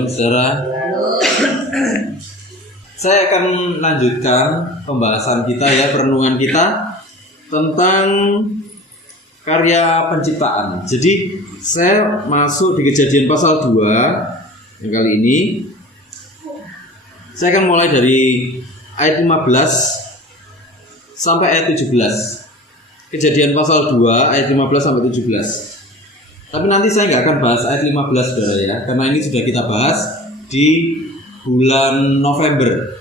Shalom saudara. Saya akan lanjutkan pembahasan kita ya, perenungan kita tentang karya penciptaan. Jadi saya masuk di Kejadian pasal 2 yang kali ini. Saya akan mulai dari ayat 15 sampai ayat 17. Kejadian pasal 2 ayat 15 sampai 17. Tapi nanti saya nggak akan bahas ayat 15 saudara ya, karena ini sudah kita bahas di bulan November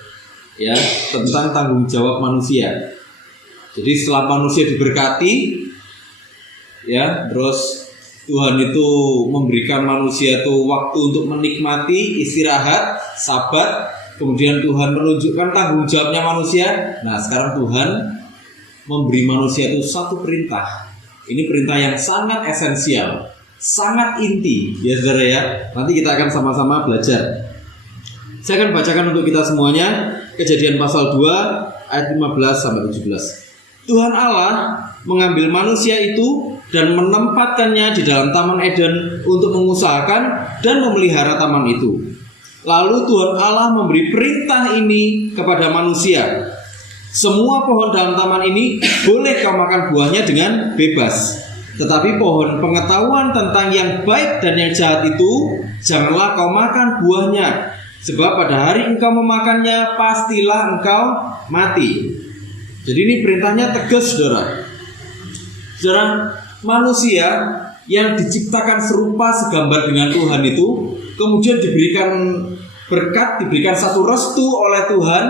ya, tentang tanggung jawab manusia. Jadi setelah manusia diberkati ya, terus Tuhan itu memberikan manusia itu waktu untuk menikmati, istirahat, sabat. Kemudian Tuhan menunjukkan tanggung jawabnya manusia. Nah sekarang Tuhan memberi manusia itu satu perintah. Ini perintah yang sangat esensial, sangat inti ya saudara ya. Nanti kita akan sama-sama belajar. Saya akan bacakan untuk kita semuanya Kejadian pasal 2 ayat 15 sampai 17. Tuhan Allah mengambil manusia itu dan menempatkannya di dalam Taman Eden untuk mengusahakan dan memelihara taman itu. Lalu Tuhan Allah memberi perintah ini kepada manusia. Semua pohon dalam taman ini boleh kau makan buahnya dengan bebas. Tetapi pohon pengetahuan tentang yang baik dan yang jahat itu janganlah kau makan buahnya. Sebab pada hari engkau memakannya pastilah engkau mati. Jadi ini perintahnya tegas saudara. Saudara, manusia yang diciptakan serupa segambar dengan Tuhan itu kemudian diberikan berkat, diberikan satu restu oleh Tuhan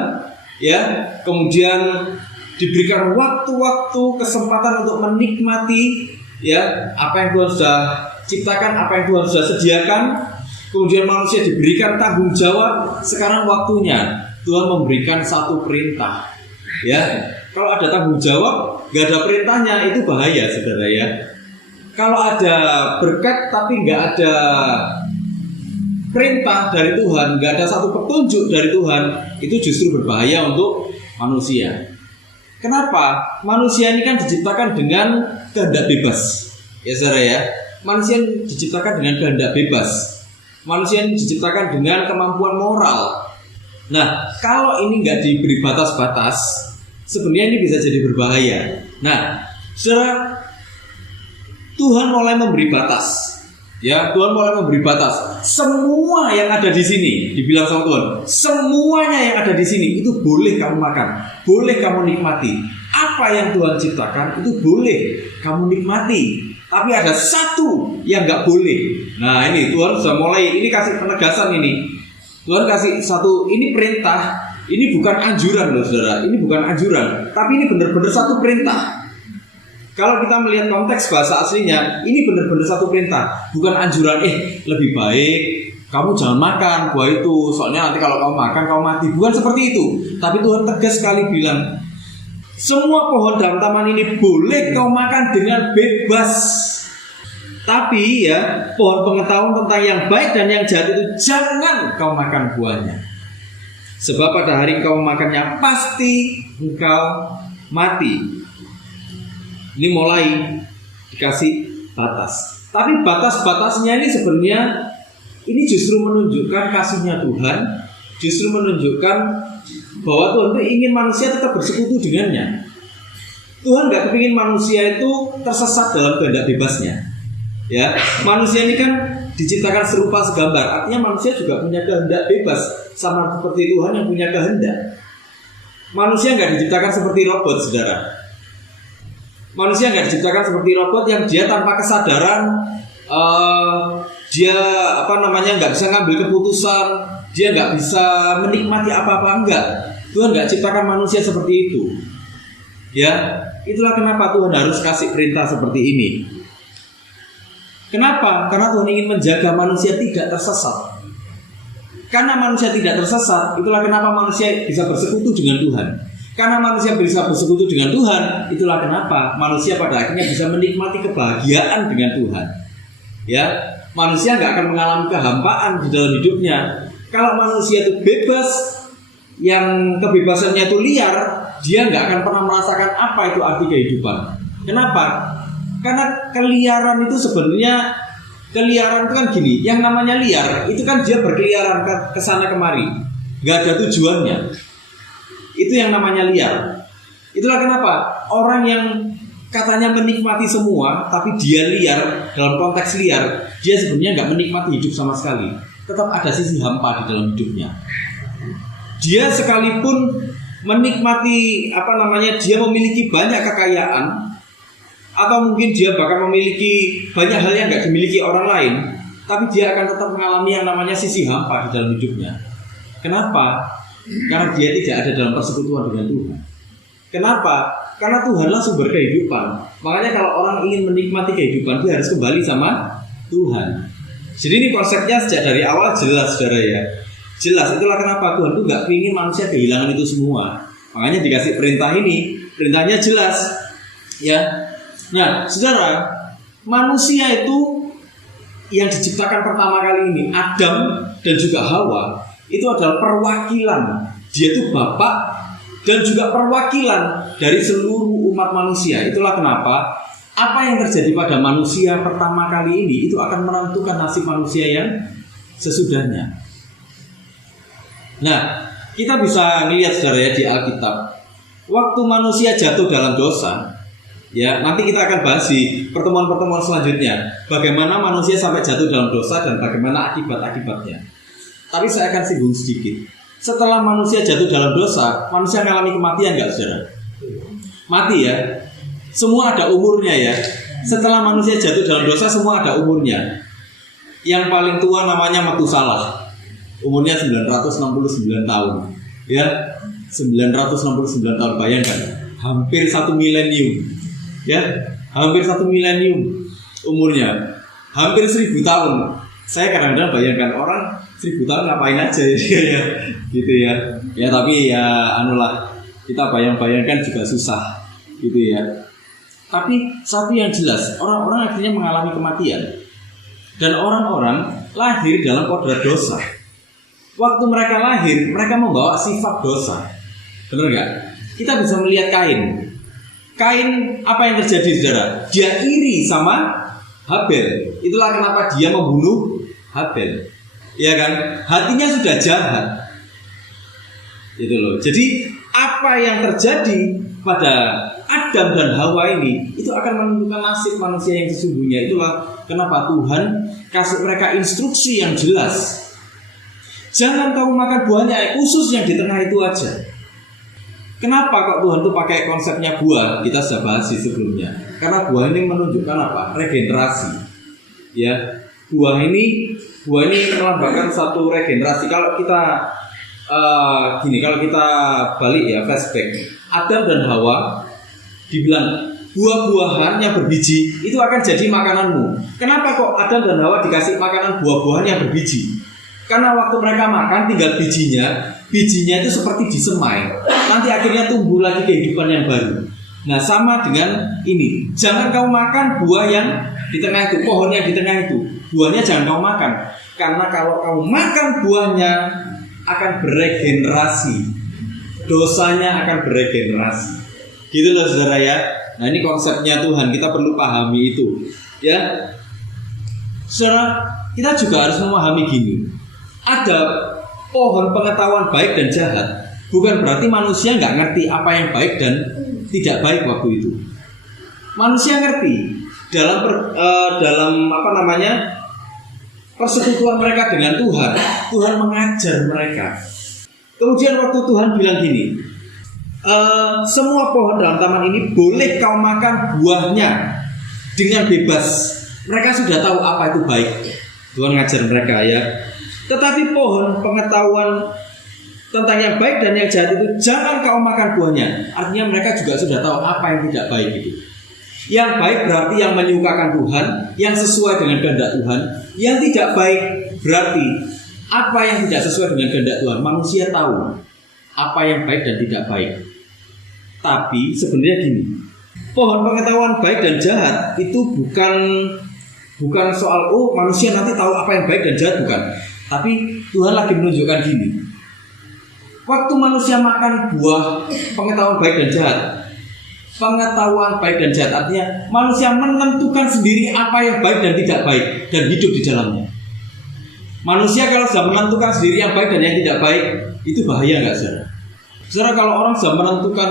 ya. Kemudian diberikan waktu-waktu, kesempatan untuk menikmati ya apa yang Tuhan sudah ciptakan, apa yang Tuhan sudah sediakan. Kemudian manusia diberikan tanggung jawab. Sekarang waktunya Tuhan memberikan satu perintah ya. Kalau ada tanggung jawab gak ada perintahnya, itu bahaya saudara ya. Kalau ada berkat tapi gak ada perintah dari Tuhan, gak ada satu petunjuk dari Tuhan, itu justru berbahaya untuk manusia. Kenapa? Manusia ini kan diciptakan dengan kehendak bebas ya saudara ya. Manusia diciptakan dengan kehendak bebas. Manusia ini diciptakan dengan kemampuan moral. Nah, kalau ini nggak diberi batas-batas, sebenarnya ini bisa jadi berbahaya. Nah, saudara, Tuhan mulai memberi batas. Ya, Tuhan mulai memberi batas. Semua yang ada di sini, dibilang sama Tuhan, semuanya yang ada di sini itu boleh kamu makan, boleh kamu nikmati. Apa yang Tuhan ciptakan itu boleh kamu nikmati. Tapi ada satu yang nggak boleh. Nah ini Tuhan sudah mulai, ini kasih penegasan ini. Tuhan kasih satu, ini perintah. Ini bukan anjuran loh saudara. Ini bukan anjuran, tapi ini benar-benar satu perintah. Kalau kita melihat konteks bahasa aslinya, ini benar-benar satu perintah. Bukan anjuran, lebih baik kamu jangan makan buah itu, soalnya nanti kalau kamu makan kamu mati. Bukan seperti itu. Tapi Tuhan tegas sekali bilang, semua pohon dalam taman ini boleh kau makan dengan bebas. Tapi ya, pohon pengetahuan tentang yang baik dan yang jahat itu jangan kau makan buahnya. Sebab pada hari engkau memakannya pasti engkau mati. Ini mulai dikasih batas. Tapi batas-batasnya ini sebenarnya ini justru menunjukkan kasihnya Tuhan, justru menunjukkan bahwa Tuhan itu ingin manusia tetap bersekutu dengannya. Tuhan gak kepingin manusia itu tersesat dalam kehendak bebasnya. Ya, manusia ini kan diciptakan serupa segambar. Artinya manusia juga punya kehendak bebas, sama seperti Tuhan yang punya kehendak. Manusia gak diciptakan seperti robot, saudara. Manusia gak diciptakan seperti robot yang dia tanpa kesadaran, dia nggak bisa ngambil keputusan, dia nggak bisa menikmati apa-apa, enggak. Tuhan nggak ciptakan manusia seperti itu. Ya, itulah kenapa Tuhan harus kasih perintah seperti ini. Kenapa? Karena Tuhan ingin menjaga manusia tidak tersesat. Karena manusia tidak tersesat, itulah kenapa manusia bisa bersekutu dengan Tuhan. Karena manusia bisa bersekutu dengan Tuhan, itulah kenapa manusia pada akhirnya bisa menikmati kebahagiaan dengan Tuhan. Ya, manusia nggak akan mengalami kehampaan di dalam hidupnya. Kalau manusia itu bebas, yang kebebasannya itu liar, dia nggak akan pernah merasakan apa itu arti kehidupan. Kenapa? Karena keliaran itu sebenarnya Keliaran itu kan gini, yang namanya liar itu kan dia berkeliaran ke sana kemari, nggak ada tujuannya. Itu yang namanya liar. Itulah kenapa orang yang katanya menikmati semua, tapi dia liar dalam konteks liar, dia sebenarnya nggak menikmati hidup sama sekali. Tetap ada sisi hampa di dalam hidupnya. Dia sekalipun menikmati dia memiliki banyak kekayaan, atau mungkin dia bahkan memiliki banyak hal yang nggak dimiliki orang lain, tapi dia akan tetap mengalami yang namanya sisi hampa di dalam hidupnya. Kenapa? Karena dia tidak ada dalam persekutuan dengan Tuhan. Kenapa? Karena Tuhanlah sumber kehidupan. Makanya kalau orang ingin menikmati kehidupan, dia harus kembali sama Tuhan. Jadi ini konsepnya sejak dari awal jelas, saudara ya. Jelas, itulah kenapa Tuhan itu nggak ingin manusia kehilangan itu semua. Makanya dikasih perintah ini, perintahnya jelas, ya. Nah, saudara, manusia itu yang diciptakan pertama kali ini, Adam dan juga Hawa, itu adalah perwakilan. Dia itu bapak dan juga perwakilan dari seluruh umat manusia. Itulah kenapa apa yang terjadi pada manusia pertama kali ini itu akan menentukan nasib manusia yang sesudahnya. Nah, kita bisa melihat, saudara ya, di Alkitab, waktu manusia jatuh dalam dosa, ya, nanti kita akan bahas di pertemuan-pertemuan selanjutnya bagaimana manusia sampai jatuh dalam dosa dan bagaimana akibat-akibatnya. Tapi saya akan singgung sedikit. Setelah manusia jatuh dalam dosa, manusia mengalami kematian nggak, saudara? Mati ya. Semua ada umurnya ya. Setelah manusia jatuh dalam dosa, semua ada umurnya. Yang paling tua namanya Matusalah. Umurnya 969 tahun. Ya, 969 tahun, bayangkan. Hampir 1 milenium. Ya, hampir 1 milenium umurnya, hampir 1000 tahun. Saya kadang-kadang bayangkan orang 1000 tahun ngapain aja ya, gitu ya. Ya tapi ya anulah, kita bayang-bayangkan juga susah, gitu ya. Tapi satu yang jelas, orang-orang akhirnya mengalami kematian, dan orang-orang lahir dalam kodrat dosa. Waktu mereka lahir, mereka membawa sifat dosa, benar nggak? Kita bisa melihat Kain. Kain, apa yang terjadi, saudara? Dia iri sama Habel. Itulah kenapa dia membunuh Habel. Ya kan? Hatinya sudah jahat. Itu loh. Jadi apa yang terjadi pada Adam dan Hawa ini itu akan menentukan nasib manusia yang sesungguhnya. Itulah kenapa Tuhan kasih mereka instruksi yang jelas. Jangan kamu makan buahnya, khusus yang di tengah itu aja. Kenapa kok Tuhan tuh pakai konsepnya buah? Kita sudah bahas di sebelumnya. Karena buah ini menunjukkan apa? Regenerasi. Ya, buah ini melambangkan satu regenerasi. Kalau kita kalau kita balik ya, flashback, Adam dan Hawa dibilang buah-buahan yang berbiji itu akan jadi makananmu. Kenapa kok Adam dan Hawa dikasih makanan buah-buahan yang berbiji? Karena waktu mereka makan tinggal bijinya itu seperti disemai. Nanti akhirnya tumbuh lagi kehidupan yang baru. Nah, sama dengan ini. Jangan kau makan buah yang di tengah itu, pohon yang di tengah itu. Buahnya jangan kau makan. Karena kalau kau makan buahnya akan beregenerasi. Dosanya akan beregenerasi. Gitu loh, saudara ya. Nah, ini konsepnya Tuhan, kita perlu pahami itu. Ya. Saudara, kita juga harus memahami gini. Ada pohon pengetahuan baik dan jahat. Bukan berarti manusia nggak ngerti apa yang baik dan tidak baik waktu itu. Manusia ngerti dalam persekutuan mereka dengan Tuhan. Tuhan mengajar mereka. Kemudian waktu Tuhan bilang gini, semua pohon dalam taman ini boleh kau makan buahnya dengan bebas. Mereka sudah tahu apa itu baik. Tuhan ngajar mereka ya. Tetapi pohon pengetahuan tentang yang baik dan yang jahat itu jangan kau makan buahnya. Artinya mereka juga sudah tahu apa yang tidak baik itu. Yang baik berarti yang menyukakan Tuhan, yang sesuai dengan kehendak Tuhan. Yang tidak baik berarti apa yang tidak sesuai dengan kehendak Tuhan. Manusia tahu apa yang baik dan tidak baik. Tapi sebenarnya gini, pohon pengetahuan baik dan jahat itu bukan soal manusia nanti tahu apa yang baik dan jahat, bukan. Tapi Tuhan lagi menunjukkan gini. Waktu manusia makan buah pengetahuan baik dan jahat, Pengetahuan baik dan jahat artinya manusia menentukan sendiri apa yang baik dan tidak baik dan hidup di dalamnya. Manusia kalau sudah menentukan sendiri yang baik dan yang tidak baik, itu bahaya nggak, saudara? Saudara, kalau orang sudah menentukan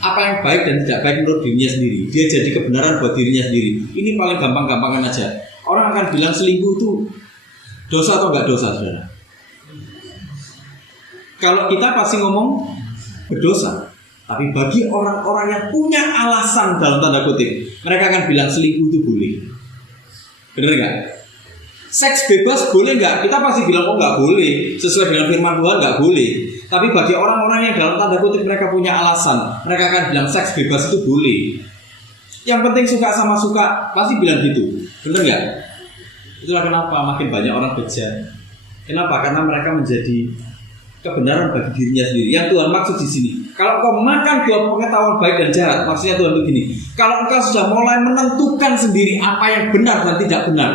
apa yang baik dan tidak baik menurut dirinya sendiri, dia jadi kebenaran buat dirinya sendiri. Ini paling gampang-gampangan aja. Orang akan bilang selingkuh itu dosa atau nggak dosa, saudara? Kalau kita pasti ngomong berdosa. Tapi bagi orang-orang yang punya alasan dalam tanda kutip, mereka akan bilang selingkuh itu boleh. Bener nggak? Seks bebas boleh nggak? Kita pasti bilang nggak boleh. Sesuai dengan firman Tuhan nggak boleh. Tapi bagi orang-orang yang dalam tanda kutip mereka punya alasan, mereka akan bilang seks bebas itu boleh. Yang penting suka sama suka, pasti bilang gitu. Bener nggak? Itulah kenapa makin banyak orang bejat. Kenapa? Karena mereka menjadi kebenaran bagi dirinya sendiri. Yang Tuhan maksud di sini, kalau kau makan buah pengetahuan baik dan jahat, maksudnya Tuhan begini, kalau engkau sudah mulai menentukan sendiri apa yang benar dan tidak benar,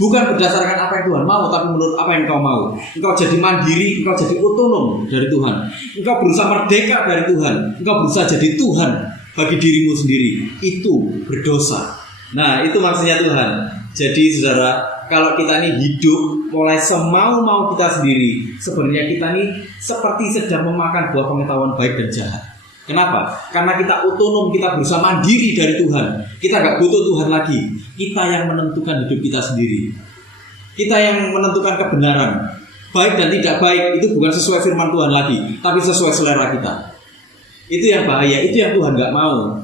bukan berdasarkan apa yang Tuhan mau, tapi menurut apa yang kau mau, engkau jadi mandiri, engkau jadi otonom dari Tuhan, engkau berusaha merdeka dari Tuhan, engkau berusaha jadi Tuhan bagi dirimu sendiri, itu berdosa. Nah, itu maksudnya Tuhan. Jadi saudara, kalau kita ini hidup mulai semau-mau kita sendiri, sebenarnya kita ini seperti sedang memakan buah pengetahuan baik dan jahat. Kenapa? Karena kita otonom, kita berusaha mandiri dari Tuhan. Kita gak butuh Tuhan lagi. Kita yang menentukan hidup kita sendiri. Kita yang menentukan kebenaran. Baik dan tidak baik itu bukan sesuai firman Tuhan lagi, tapi sesuai selera kita. Itu yang bahaya, itu yang Tuhan gak mau.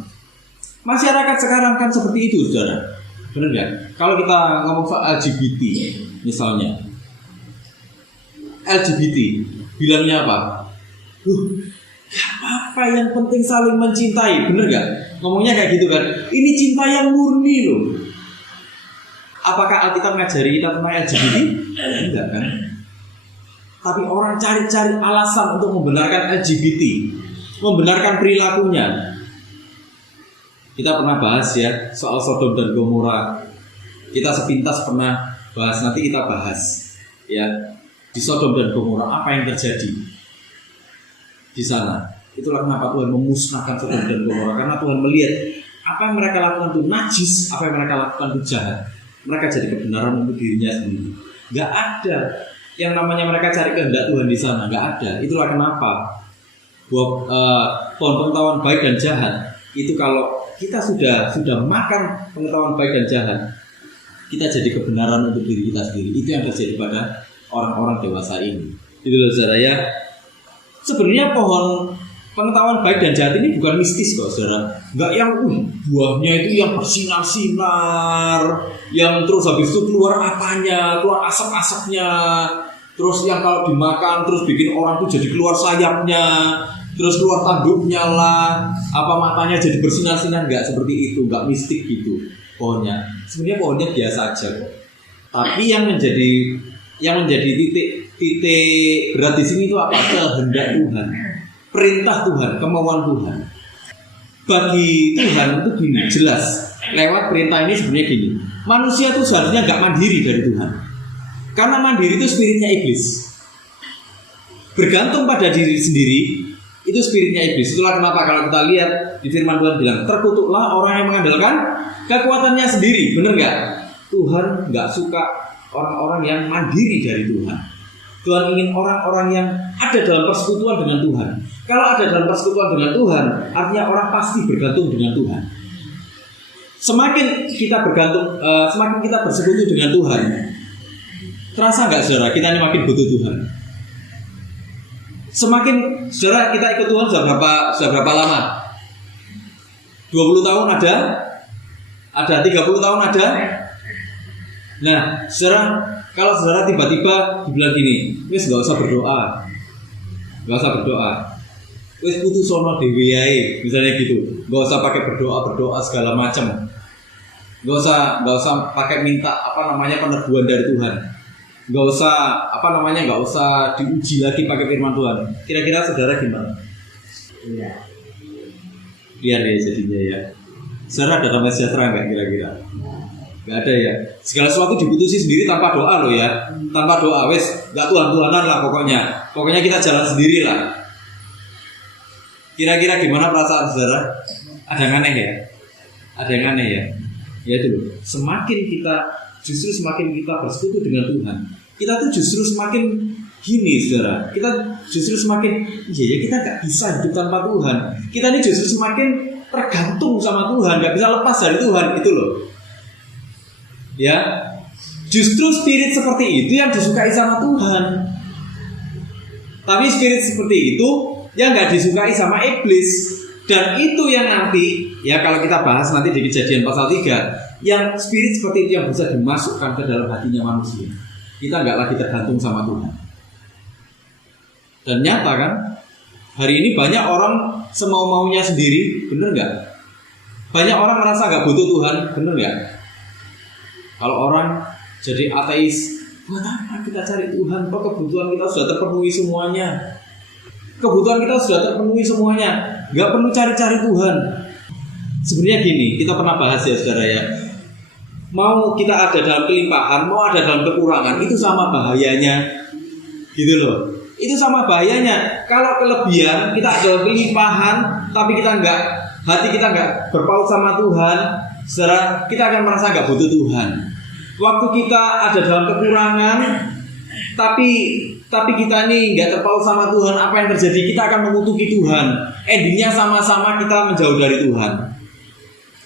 Masyarakat sekarang kan seperti itu, saudara. Benar nggak? Kalau kita ngomong soal LGBT misalnya, LGBT bilangnya apa? Gak apa-apa, yang penting saling mencintai. Bener nggak? Ngomongnya kayak gitu kan? Ini cinta yang murni loh. Apakah Alkitab ngajari kita tentang LGBT? Enggak kan? Tapi orang cari-cari alasan untuk membenarkan LGBT, membenarkan perilakunya. Kita pernah bahas ya soal Sodom dan Gomora. Kita sepintas pernah bahas, nanti kita bahas ya di Sodom dan Gomora apa yang terjadi di sana. Itulah kenapa Tuhan memusnahkan Sodom dan Gomora, karena Tuhan melihat apa yang mereka lakukan itu najis, apa yang mereka lakukan itu jahat. Mereka jadi kebenaran untuk dirinya sendiri. Gak ada yang namanya mereka cari kehendak Tuhan di sana, gak ada. Itulah kenapa pohon pengetahuan baik dan jahat itu kalau kita sudah makan pengetahuan baik dan jahat, kita jadi kebenaran untuk diri kita sendiri. Itu yang terjadi pada orang-orang dewasa ini. Itu loh saudara ya. Sebenarnya pohon pengetahuan baik dan jahat ini bukan mistis kok saudara. Enggak yang buahnya itu yang bersinar-sinar, yang terus habis itu keluar apanya, keluar asap-asapnya, terus yang kalau dimakan terus bikin orang tuh jadi keluar sayapnya, terus keluar tanduknya lah, apa matanya jadi bersinar-sinar. Enggak seperti itu, enggak mistik gitu pohonnya. Sebenarnya pohonnya biasa aja kok. Tapi yang menjadi titik berat di sini itu apa? Kehendak Tuhan, perintah Tuhan, kemauan Tuhan. Bagi Tuhan itu gini, jelas lewat perintah ini sebenarnya gini. Manusia itu seharusnya enggak mandiri dari Tuhan. Karena mandiri itu spiritnya iblis. Bergantung pada diri sendiri itu spiritnya iblis. Itulah kenapa kalau kita lihat di firman Tuhan bilang, terkutuklah orang yang mengandalkan kekuatannya sendiri. Benar nggak? Tuhan nggak suka orang-orang yang mandiri dari Tuhan. Tuhan ingin orang-orang yang ada dalam persekutuan dengan Tuhan. Kalau ada dalam persekutuan dengan Tuhan, artinya orang pasti bergantung dengan Tuhan. Semakin kita bergantung, semakin kita bersekutu dengan Tuhan, terasa nggak saudara? Kita ini makin butuh Tuhan. Semakin saudara kita ikut Tuhan sudah berapa lama? 20 tahun ada? Ada 30 tahun ada? Nah, saudara, kalau saudara tiba-tiba dibilang gini, wis gak usah berdoa. Gak usah berdoa. Wis putus sono dhewe ae, misalnya gitu. Gak usah pakai berdoa segala macam. Gak usah pakai minta peneguhan dari Tuhan. Gak usah diuji lagi pakai firman Tuhan. Kira-kira saudara gimana? Iya. Lihat ya jadinya ya. Saudara ada damai sejahtera nggak kira-kira? Nggak ada ya. Segala sesuatu diputusi sendiri tanpa doa loh ya. Tanpa doa, wes nggak Tuhan-Tuhanan lah pokoknya. Pokoknya kita jalan sendiri lah. Kira-kira gimana perasaan saudara? Ada yang aneh ya? Ada yang aneh ya? Ya itu loh. Semakin kita bersekutu dengan Tuhan, kita tuh justru semakin gini, saudara. Kita justru semakin, ya kita nggak bisa hidup tanpa Tuhan. Kita ini justru semakin tergantung sama Tuhan, nggak bisa lepas dari Tuhan, itu loh. Ya, justru spirit seperti itu yang disukai sama Tuhan. Tapi spirit seperti itu yang nggak disukai sama iblis. Dan itu yang nanti, ya kalau kita bahas nanti di Kejadian pasal 3, yang spirit seperti itu yang bisa dimasukkan ke dalam hatinya manusia. Kita nggak lagi tergantung sama Tuhan. Dan nyata kan, hari ini banyak orang semau-maunya sendiri, bener nggak? Banyak orang merasa nggak butuh Tuhan, bener nggak? Kalau orang jadi ateis, buat apa kita cari Tuhan? Kok kebutuhan kita sudah terpenuhi semuanya? Kebutuhan kita sudah terpenuhi semuanya, nggak perlu cari-cari Tuhan. Sebenarnya gini, kita pernah bahas ya saudara ya. Mau kita ada dalam kelimpahan, mau ada dalam kekurangan, itu sama bahayanya, gitu loh. Itu sama bahayanya. Kalau kelebihan kita ada dalam kelimpahan, tapi hati kita nggak berpaut sama Tuhan, saudara, kita akan merasa nggak butuh Tuhan. Waktu kita ada dalam kekurangan, tapi kita ini nggak terpaut sama Tuhan, apa yang terjadi? Kita akan mengutuki Tuhan. Endingnya sama-sama kita menjauh dari Tuhan.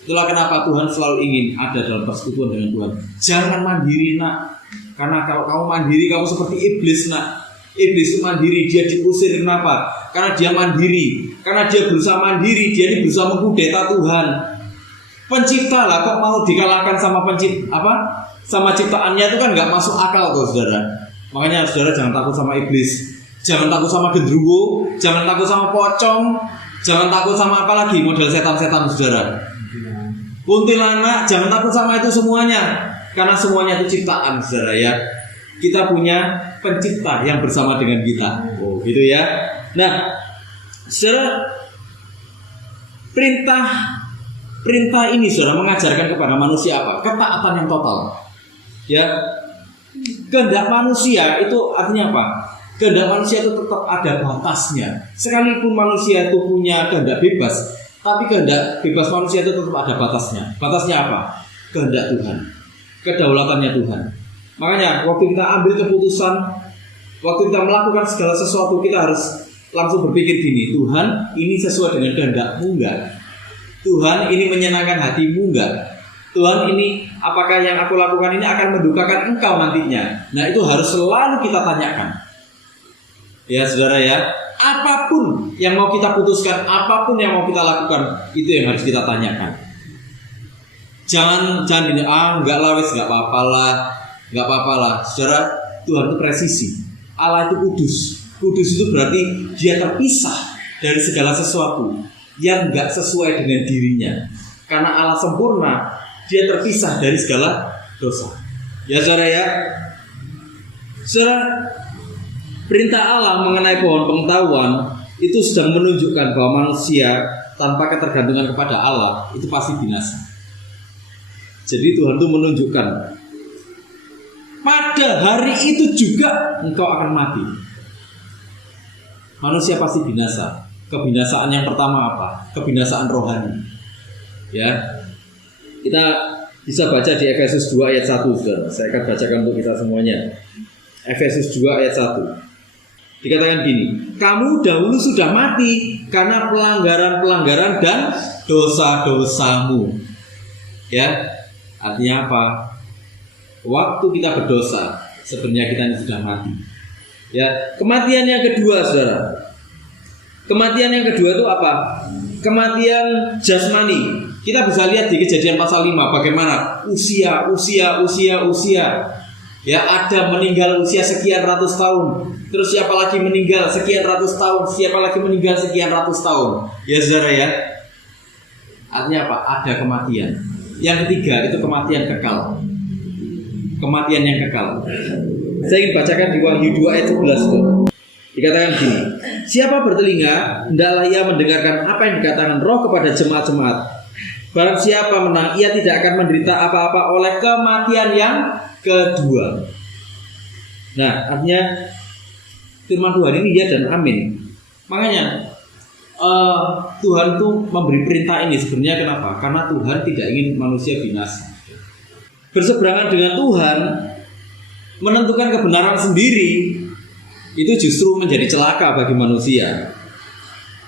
Itulah kenapa Tuhan selalu ingin ada dalam persekutuan dengan Tuhan. Jangan mandiri nak, karena kalau kamu mandiri kamu seperti iblis nak. Iblis itu mandiri, dia diusir. Kenapa? Karena dia mandiri, karena dia berusaha mandiri, dia ini berusaha mengkudeta Tuhan. Pencipta lah kok mau dikalahkan sama sama ciptaannya, itu kan nggak masuk akal tuh saudara. Makanya saudara jangan takut sama iblis, jangan takut sama gendruwo, jangan takut sama pocong, jangan takut sama apa lagi model setan-setan saudara. Kuntilanak, jangan takut sama itu semuanya, karena semuanya itu ciptaan saudara ya. Kita punya pencipta yang bersama dengan kita. Oh gitu ya. Nah saudara, perintah ini saudara mengajarkan kepada manusia apa? Ketaatan yang total. Ya, kehendak manusia itu artinya apa? Kehendak manusia itu tetap ada batasnya. Sekalipun manusia itu punya kehendak bebas, tapi kehendak bebas manusia itu tetap ada batasnya. Batasnya apa? Kehendak Tuhan, kedaulatannya Tuhan. Makanya waktu kita ambil keputusan, waktu kita melakukan segala sesuatu, kita harus langsung berpikir gini, Tuhan, ini sesuai dengan kehendak-Mu enggak? Tuhan, ini menyenangkan hati-Mu enggak? Tuhan, ini apakah yang aku lakukan ini akan mendukakan Engkau nantinya? Nah itu harus selalu kita tanyakan. Ya saudara ya, apapun yang mau kita putuskan, apapun yang mau kita lakukan, itu yang harus kita tanyakan. Jangan ini, enggak lah wes, enggak apa-apa lah. Saudara, Tuhan itu presisi. Allah itu kudus. Kudus itu berarti dia terpisah dari segala sesuatu yang enggak sesuai dengan dirinya. Karena Allah sempurna, dia terpisah dari segala dosa. Ya saudara ya. Saudara, perintah Allah mengenai pohon pengetahuan itu sedang menunjukkan bahwa manusia tanpa ketergantungan kepada Allah itu pasti binasa. Jadi Tuhan itu menunjukkan pada hari itu juga engkau akan mati. Manusia pasti binasa. Kebinasaan yang pertama apa? Kebinasaan rohani. Ya. Kita bisa baca di Efesus 2 ayat 1 saudara. Saya akan bacakan untuk kita semuanya. Efesus 2 ayat 1. Dikatakan gini, kamu dahulu sudah mati karena pelanggaran-pelanggaran dan dosa-dosamu. Ya, artinya apa? Waktu kita berdosa, sebenarnya kita ini sudah mati. Ya, kematian yang kedua, saudara. Kematian yang kedua itu apa? Kematian jasmani. Kita bisa lihat di Kejadian pasal 5 bagaimana usia. Ya, ada meninggal usia sekian ratus tahun. Terus siapa lagi meninggal sekian ratus tahun, siapa lagi meninggal sekian ratus tahun. Ya saudara ya. Artinya apa? Ada kematian. Yang ketiga itu kematian kekal. Kematian yang kekal. Saya ingin bacakan di Wahyu 2 ayat 11 saudara. Dikatakan gini, siapa bertelinga, hendaklah ia mendengarkan apa yang dikatakan Roh kepada jemaat-jemaat. Barang siapa menang, ia tidak akan menderita apa-apa oleh kematian yang kedua. Nah, artinya firman Tuhan ini ya dan amin. Makanya Tuhan tuh memberi perintah ini sebenarnya kenapa? Karena Tuhan tidak ingin manusia binasa. Berseberangan dengan Tuhan, menentukan kebenaran sendiri, itu justru menjadi celaka bagi manusia.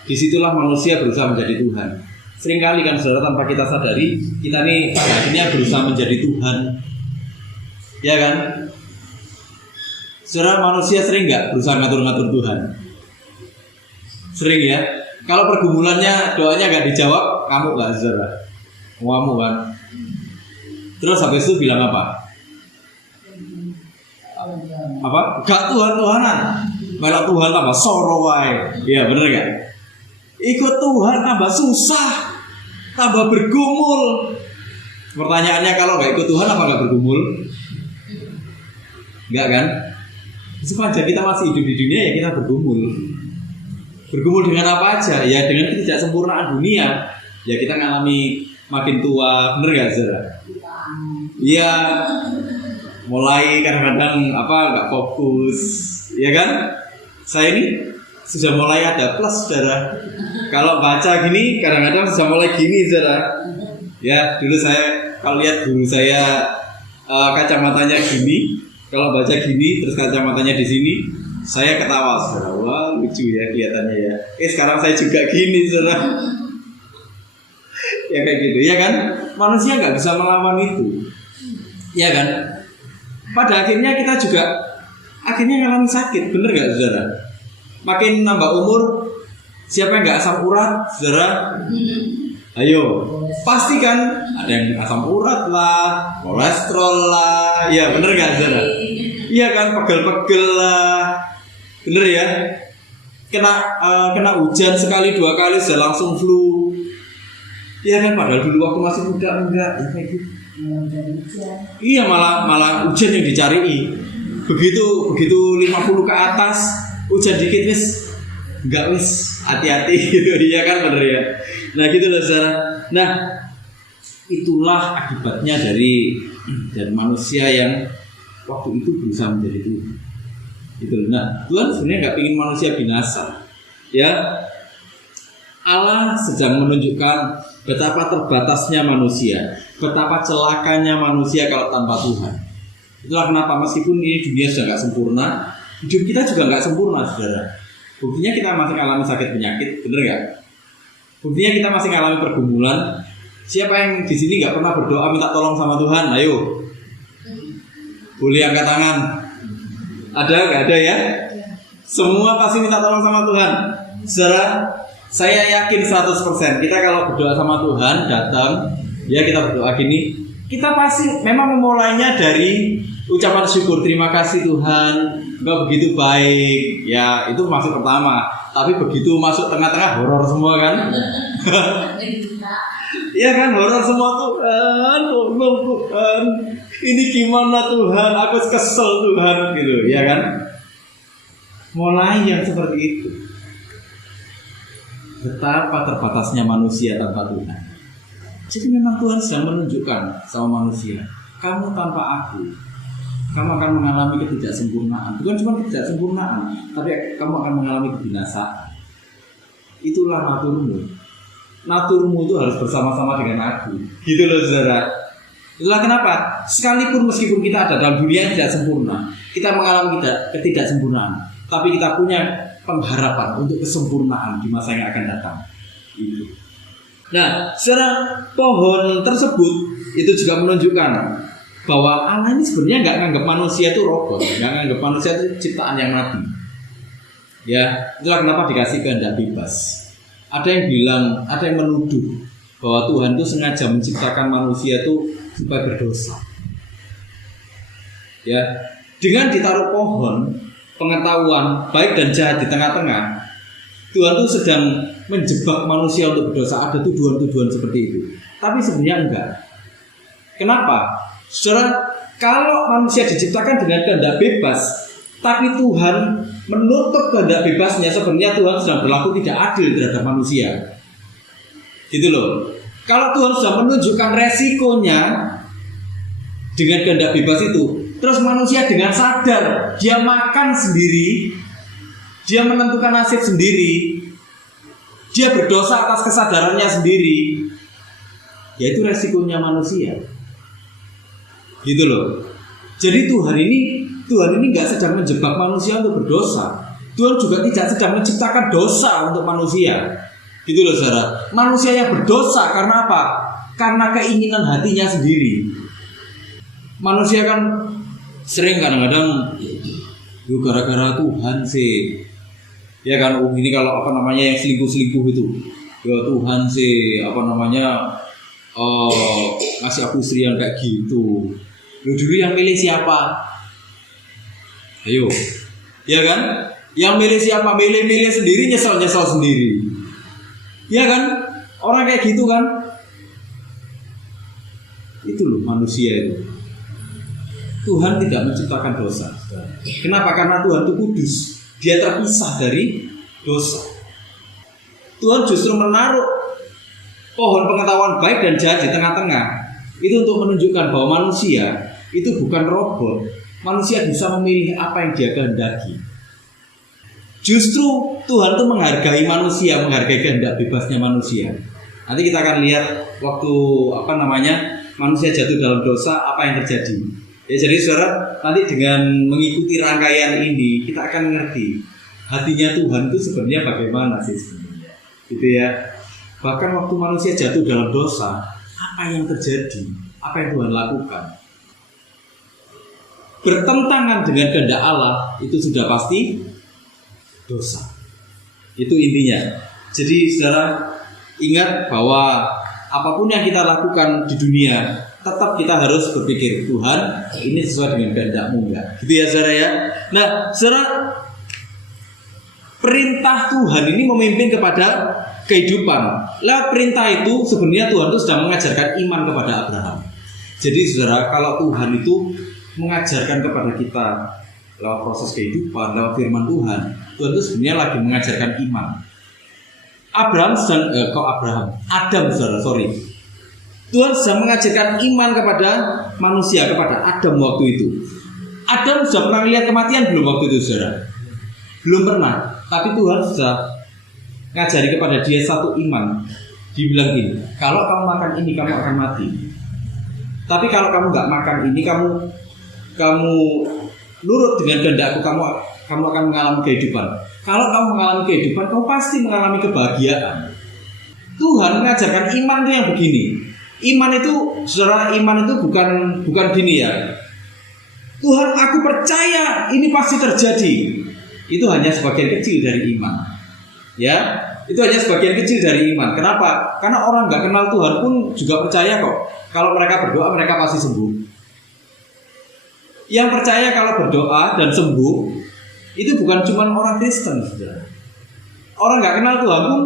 Disitulah manusia berusaha menjadi Tuhan. Seringkali kan saudara, tanpa kita sadari, kita nih akhirnya berusaha menjadi Tuhan. Ya kan? Saudara, manusia sering nggak berusaha ngatur-ngatur Tuhan? Sering ya. Kalau pergumulannya doanya nggak dijawab, kamu nggak saudara? Kamu kan? Terus habis itu bilang apa? Apa? Gak Tuhan-Tuhanan. Melok Tuhan tambah soro wae. Iya bener gak? Ikut Tuhan tambah susah, tambah bergumul. Pertanyaannya, kalau gak ikut Tuhan apa gak bergumul? Enggak kan? Sepanjang kita masih hidup di dunia ya kita bergumul. Bergumul dengan apa aja? Ya dengan ketidaksempurnaan dunia. Ya kita ngalami makin tua, bener gak saudara? Iya. Mulai kadang-kadang nggak fokus, ya kan? Saya ini sudah mulai ada plus, saudara. Kalau baca gini, kadang-kadang sudah mulai gini, saudara. Ya, dulu saya kalau lihat guru saya kacamatanya gini, kalau baca gini, terus kacamatanya di sini, saya ketawa, saudara. Wah, lucu ya kelihatannya ya. Sekarang saya juga gini, saudara. Ya kayak gitu, ya kan? Manusia nggak bisa melawan itu, ya kan? Pada akhirnya kita juga akhirnya ngalami sakit, bener gak saudara? Makin nambah umur, siapa yang gak asam urat, saudara? Ayo, pasti kan ada yang asam urat lah, kolesterol lah, ya bener gak saudara? Iya kan, pegel-pegel lah, bener ya? Kena hujan sekali dua kali sudah langsung flu. Iya kan, padahal dulu waktu masih muda enggak, ya kayak gitu. Iya malah hujan yang dicari. Begitu 50 ke atas hujan dikit wis enggak wis hati-hati gitu. Iya kan bener ya. Nah gitu loh saudara. Nah itulah akibatnya dari manusia yang waktu itu berusaha menjadi Tuhan. Gitu loh. Nah Tuhan sebenarnya nggak ingin manusia binasa. Ya, Allah sedang menunjukkan betapa terbatasnya manusia, betapa celakanya manusia kalau tanpa Tuhan. Itulah kenapa meskipun ini dunia sudah nggak sempurna, hidup kita juga nggak sempurna, saudara. Buktinya kita masih mengalami sakit penyakit, bener nggak? Buktinya kita masih mengalami pergumulan. Siapa yang di sini nggak pernah berdoa minta tolong sama Tuhan? Ayo, boleh angkat tangan. Ada nggak ada ya? Semua pasti minta tolong sama Tuhan, saudara. Saya yakin 100% kita kalau berdoa sama Tuhan datang, ya kita berdoa gini, kita pasti memang memulainya dari ucapan syukur, terima kasih Tuhan, Engkau begitu baik. Ya itu masuk pertama. Tapi begitu masuk tengah-tengah horor semua kan? Iya kan, horor semua. Tuhan, Tuhan, ini gimana Tuhan? Aku kesel Tuhan, gitu, ya kan? Mulai yang seperti itu. Betapa terbatasnya manusia tanpa Tuhan. Jadi memang Tuhan sedang menunjukkan sama manusia, kamu tanpa aku, kamu akan mengalami ketidaksempurnaan. Bukan cuma ketidaksempurnaan, tapi kamu akan mengalami kebinasaan. Itulah naturmu. Naturmu itu harus bersama-sama dengan aku. Gitu loh saudara. Itulah kenapa sekalipun meskipun kita ada dalam dunia yang tidak sempurna, kita mengalami ketidaksempurnaan, tapi kita punya pengharapan untuk kesempurnaan di masa yang akan datang. Itu. Nah, secara pohon tersebut itu juga menunjukkan bahwa Allah ini sebenarnya nggak nganggap manusia itu robot, nggak nganggap manusia itu ciptaan yang mati. Ya, itulah kenapa dikasih kehendak bebas. Ada yang bilang, ada yang menuduh bahwa Tuhan itu sengaja menciptakan manusia itu supaya berdosa. Ya, dengan ditaruh pohon pengetahuan baik dan jahat di tengah-tengah, Tuhan itu sedang menjebak manusia untuk berdosa. Ada tuduhan-tuduhan seperti itu. Tapi sebenarnya enggak. Kenapa? Saudara, kalau manusia diciptakan dengan kehendak bebas, tapi Tuhan menutup kehendak bebasnya, sebenarnya Tuhan sedang berlaku tidak adil terhadap manusia. Gitu loh. Kalau Tuhan sudah menunjukkan resikonya dengan kehendak bebas itu, terus manusia dengan sadar dia makan sendiri, dia menentukan nasib sendiri, Dia berdosa atas kesadarannya sendiri. Yaitu resikonya manusia. Gitu loh. Jadi Tuhan ini nggak sedang menjebak manusia untuk berdosa. Tuhan juga tidak sedang menciptakan dosa untuk manusia. Gitu loh saudara. Manusia yang berdosa karena apa? Karena keinginan hatinya sendiri. Manusia kan sering kadang-kadang gara-gara Tuhan sih. Ya kan, ini kalau apa namanya yang selingkuh itu. Ya Tuhan sih, apa namanya ngasih aku istri yang kayak gitu. Lu dulu yang milih siapa? Ayo. Ya kan? Yang milih siapa? Milih sendiri, nyesel sendiri. Ya kan? Orang kayak gitu kan? Itu loh manusia itu. Tuhan tidak menciptakan dosa. Kenapa? Karena Tuhan itu kudus. Dia terpisah dari dosa. Tuhan justru menaruh pohon pengetahuan baik dan jahat di tengah-tengah. Itu untuk menunjukkan bahwa manusia itu bukan robot. Manusia bisa memilih apa yang dia kehendaki. Justru Tuhan itu menghargai manusia, menghargai kehendak bebasnya manusia. Nanti kita akan lihat waktu manusia jatuh dalam dosa, apa yang terjadi. Ya, jadi saudara, nanti dengan mengikuti rangkaian ini kita akan mengerti hatinya Tuhan itu sebenarnya bagaimana sih sebenarnya. Gitu ya. Bahkan waktu manusia jatuh dalam dosa, apa yang terjadi? Apa yang Tuhan lakukan? Bertentangan dengan kehendak Allah itu sudah pasti dosa. Itu intinya. Jadi saudara, ingat bahwa apapun yang kita lakukan di dunia, tetap kita harus berpikir, Tuhan, ini sesuai dengan kehendak-Mu enggak? Gitu ya saudara ya. Nah, saudara, perintah Tuhan ini memimpin kepada kehidupan. Lewat perintah itu sebenarnya Tuhan itu sedang mengajarkan iman kepada Abraham. Jadi saudara, kalau Tuhan itu mengajarkan kepada kita lewat proses kehidupan, lewat firman Tuhan itu sebenarnya lagi mengajarkan iman. Adam Tuhan sedang mengajarkan iman kepada manusia, kepada Adam waktu itu. Adam sudah pernah melihat kematian belum waktu itu saudara? Belum pernah. Tapi Tuhan sudah ngajari kepada dia satu iman. Dibilang gini, kalau kamu makan ini kamu akan mati. Tapi kalau kamu nggak makan ini, kamu nurut dengan kehendakku, kamu akan mengalami kehidupan. Kalau kamu mengalami kehidupan, kamu pasti mengalami kebahagiaan. Tuhan mengajarkan iman itu yang begini. Iman itu, saudara, iman itu bukan gini ya. Tuhan, aku percaya ini pasti terjadi. Itu hanya sebagian kecil dari iman. Ya, itu hanya sebagian kecil dari iman. Kenapa? Karena orang nggak kenal Tuhan pun juga percaya kok. Kalau mereka berdoa, mereka pasti sembuh. Yang percaya kalau berdoa dan sembuh itu bukan cuma orang Kristen, saudara. Orang nggak kenal Tuhan pun,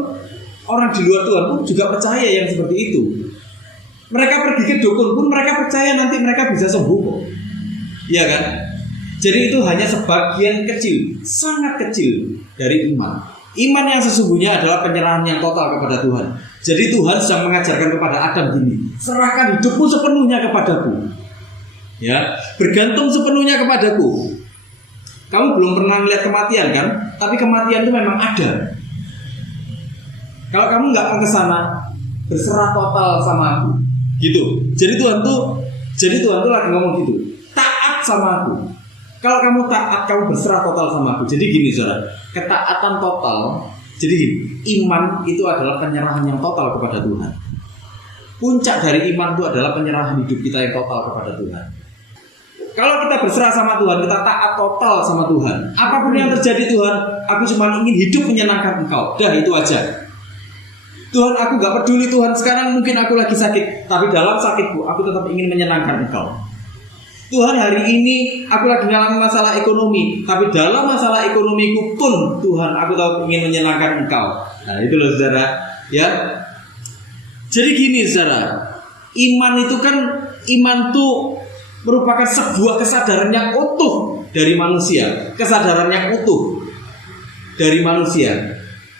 orang di luar Tuhan pun juga percaya yang seperti itu. Mereka pergi ke dukun pun mereka percaya nanti mereka bisa sembuh kok. Iya kan? Jadi itu hanya sebagian kecil, sangat kecil dari iman. Iman yang sesungguhnya adalah penyerahan yang total kepada Tuhan. Jadi Tuhan sedang mengajarkan kepada Adam gini, serahkan hidupmu sepenuhnya kepadaku. Ya, bergantung sepenuhnya kepadaku. Kamu belum pernah melihat kematian kan? Tapi kematian itu memang ada. Kalau kamu nggak mau ke sana, berserah total sama aku. Gitu. Jadi Tuhan tuh lagi ngomong gitu. Taat sama aku. Kalau kamu taat, kamu berserah total sama aku. Jadi gini saudara, ketaatan total. Jadi iman itu adalah penyerahan yang total kepada Tuhan. Puncak dari iman itu adalah penyerahan hidup kita yang total kepada Tuhan. Kalau kita berserah sama Tuhan, kita taat total sama Tuhan. Apapun yang terjadi Tuhan, aku cuma ingin hidup menyenangkan Engkau. Dah itu aja. Tuhan, aku gak peduli Tuhan, sekarang mungkin aku lagi sakit, tapi dalam sakitku aku tetap ingin menyenangkan Engkau. Tuhan, hari ini aku lagi mengalami masalah ekonomi, tapi dalam masalah ekonomiku pun Tuhan, aku tahu ingin menyenangkan Engkau. Nah itu loh saudara. Ya. Jadi gini saudara, iman itu kan, iman itu merupakan sebuah kesadaran yang utuh dari manusia. Kesadaran yang utuh dari manusia.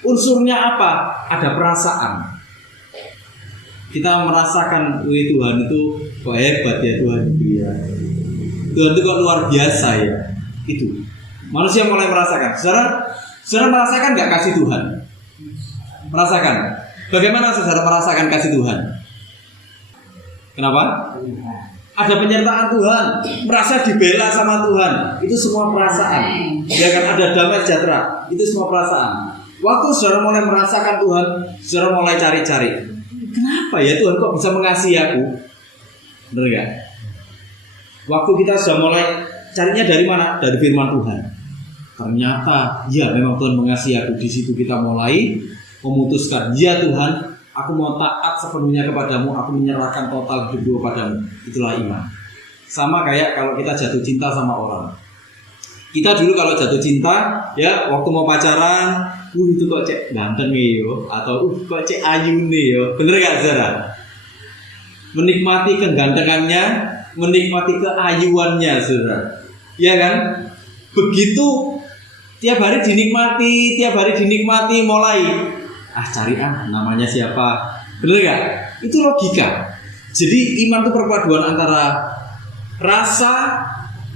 Unsurnya apa? Ada perasaan. Kita merasakan, wih Tuhan itu kok hebat ya Tuhan itu ya. Tuhan itu kok luar biasa ya. Itu manusia mulai merasakan. Saudara merasakan gak kasih Tuhan? Merasakan. Bagaimana saudara merasakan kasih Tuhan? Kenapa? Ada penyertaan Tuhan, merasa dibela sama Tuhan. Itu semua perasaan. Ya kan, ada damai sejahtera. Itu semua perasaan. Waktu saudara mulai merasakan Tuhan, saudara mulai cari-cari. Kenapa ya Tuhan kok bisa mengasihi aku? Benar gak? Waktu kita sudah mulai carinya dari mana? Dari firman Tuhan. Ternyata, ya memang Tuhan mengasihi aku. Di situ kita mulai memutuskan, ya Tuhan, aku mau taat sepenuhnya kepadamu. Aku menyerahkan total hidup padamu. Itulah iman. Sama kayak kalau kita jatuh cinta sama orang. Kita dulu kalau jatuh cinta, ya waktu mau pacaran, itu kok cek ganteng nih yo, atau kok cek ayu nih yo. Bener gak saudara? Menikmati kegantengannya, menikmati keayuannya saudara. Ya kan? Begitu tiap hari dinikmati, mulai cari namanya siapa. Bener gak? Itu logika. Jadi iman itu perpaduan antara rasa,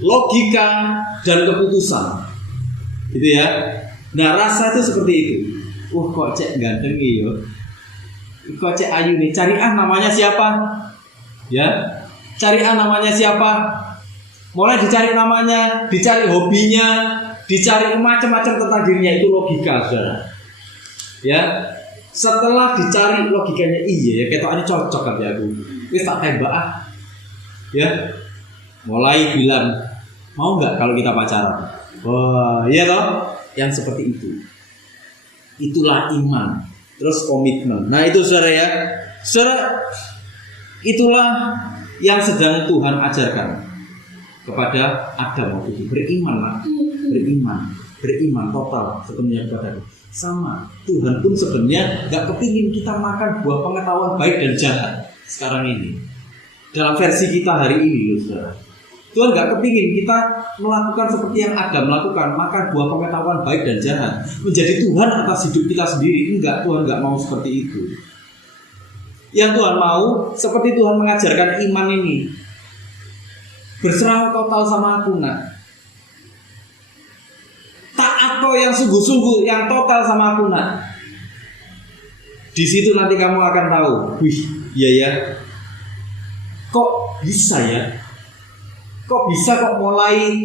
logika, dan keputusan. Gitu ya. Nah rasa itu seperti itu. Kok cek ganteng nih yo, kok cek ayu nih. Cari namanya siapa? Ya, cari namanya siapa? Mulai dicari namanya, dicari hobinya, dicari macam-macam tentang dirinya. Itu logika saudara. Ya, setelah dicari logikanya, iya ya ketokane cocok kan ya aku. Wis tak tembak ya. Mulai bilang, mau nggak kalau kita pacaran? Wah, iya toh? Yang seperti itu. Itulah iman. Terus komitmen. Nah itu saudara ya. Saudara, itulah yang sedang Tuhan ajarkan kepada Adam waktu itu. Berimanlah. Beriman total sepenuhnya kepada Dia. Sama, Tuhan pun sebenarnya gak kepingin kita makan buah pengetahuan baik dan jahat sekarang ini. Dalam versi kita hari ini loh saudara. Tuhan gak kepingin kita melakukan seperti yang Adam melakukan, makan buah pengetahuan baik dan jahat, menjadi Tuhan atas hidup kita sendiri. Enggak, Tuhan gak mau seperti itu. Yang Tuhan mau, seperti Tuhan mengajarkan iman ini, berserah total sama aku nak. Taat kau yang sungguh-sungguh, yang total sama aku nak. Di situ nanti kamu akan tahu, wih, iya ya, kok bisa ya? Kok mulai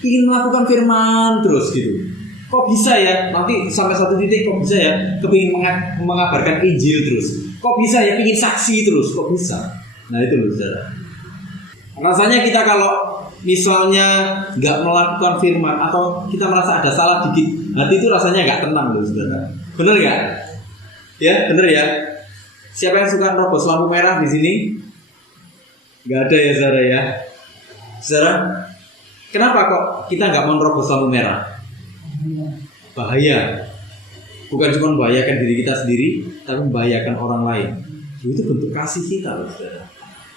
ingin melakukan firman terus gitu. Kok bisa ya? Nanti sampai satu titik kok bisa ya? Kepingin mengabarkan Injil terus. Kok bisa ya? Pingin saksi terus. Kok bisa? Nah itu loh saudara. Rasanya kita kalau misalnya nggak melakukan firman atau kita merasa ada salah dikit, hati itu rasanya nggak tenang loh saudara. Bener nggak? Ya bener ya. Siapa yang suka nerobos lampu merah di sini? Gak ada ya saudara ya. Saudara, kenapa kok kita gak mau nerobos lampu merah? Bahaya. Bukan cuma membahayakan diri kita sendiri, tapi membahayakan orang lain. Itu bentuk kasih kita loh saudara.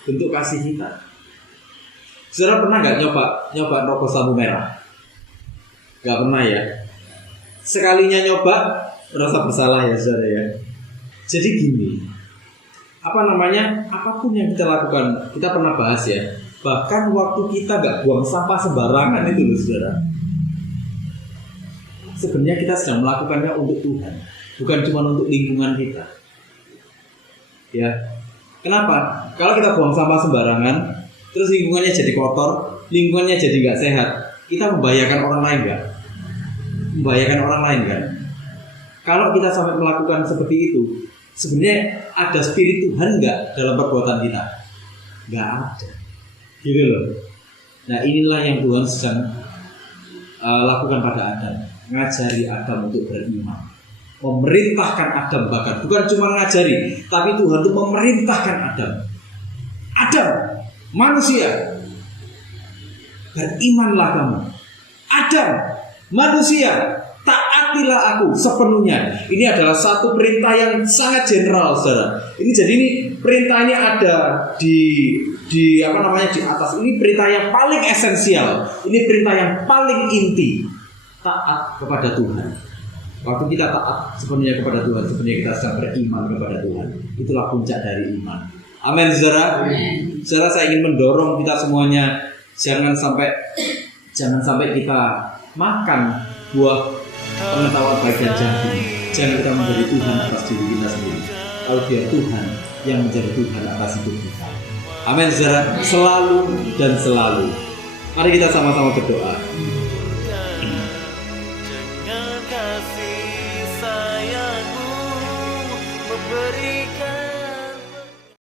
Bentuk kasih kita. Saudara pernah gak nyoba nerobos lampu merah? Gak pernah ya. Sekalinya nyoba merasa bersalah ya saudara ya. Jadi gini, apapun yang kita lakukan, kita pernah bahas ya. Bahkan waktu kita gak buang sampah sembarangan itu loh saudara. Sebenarnya kita sedang melakukannya untuk Tuhan, bukan cuma untuk lingkungan kita. Ya, kenapa? Kalau kita buang sampah sembarangan, terus lingkungannya jadi kotor, lingkungannya jadi gak sehat, kita membahayakan orang lain gak? Membahayakan orang lain kan? Kalau kita sampai melakukan seperti itu, sebenarnya ada spirit Tuhan nggak dalam perbuatan kita? Nggak ada, gitu loh. Nah inilah yang Tuhan sedang lakukan pada Adam, ngajari Adam untuk beriman, memerintahkan Adam bahkan bukan cuma ngajari, tapi Tuhan itu memerintahkan Adam, manusia, berimanlah kamu. Adam, manusia, taatilah aku sepenuhnya. Ini adalah satu perintah yang sangat general, saudara. Ini perintahnya ada di atas. Ini perintah yang paling esensial. Ini perintah yang paling inti. Taat kepada Tuhan. Waktu kita taat sepenuhnya kepada Tuhan, sepenuhnya kita sedang beriman kepada Tuhan. Itulah puncak dari iman. Amin, saudara. Saudara, saya ingin mendorong kita semuanya, jangan sampai kita makan buah pengetahuan baik dan jahat ini. Jangan kita menjadi Tuhan atas diri kita sendiri, kalau biar Tuhan yang menjadi Tuhan atas hidup kita. Amin, saudara. Selalu dan selalu. Mari kita sama-sama berdoa. Dengan kasih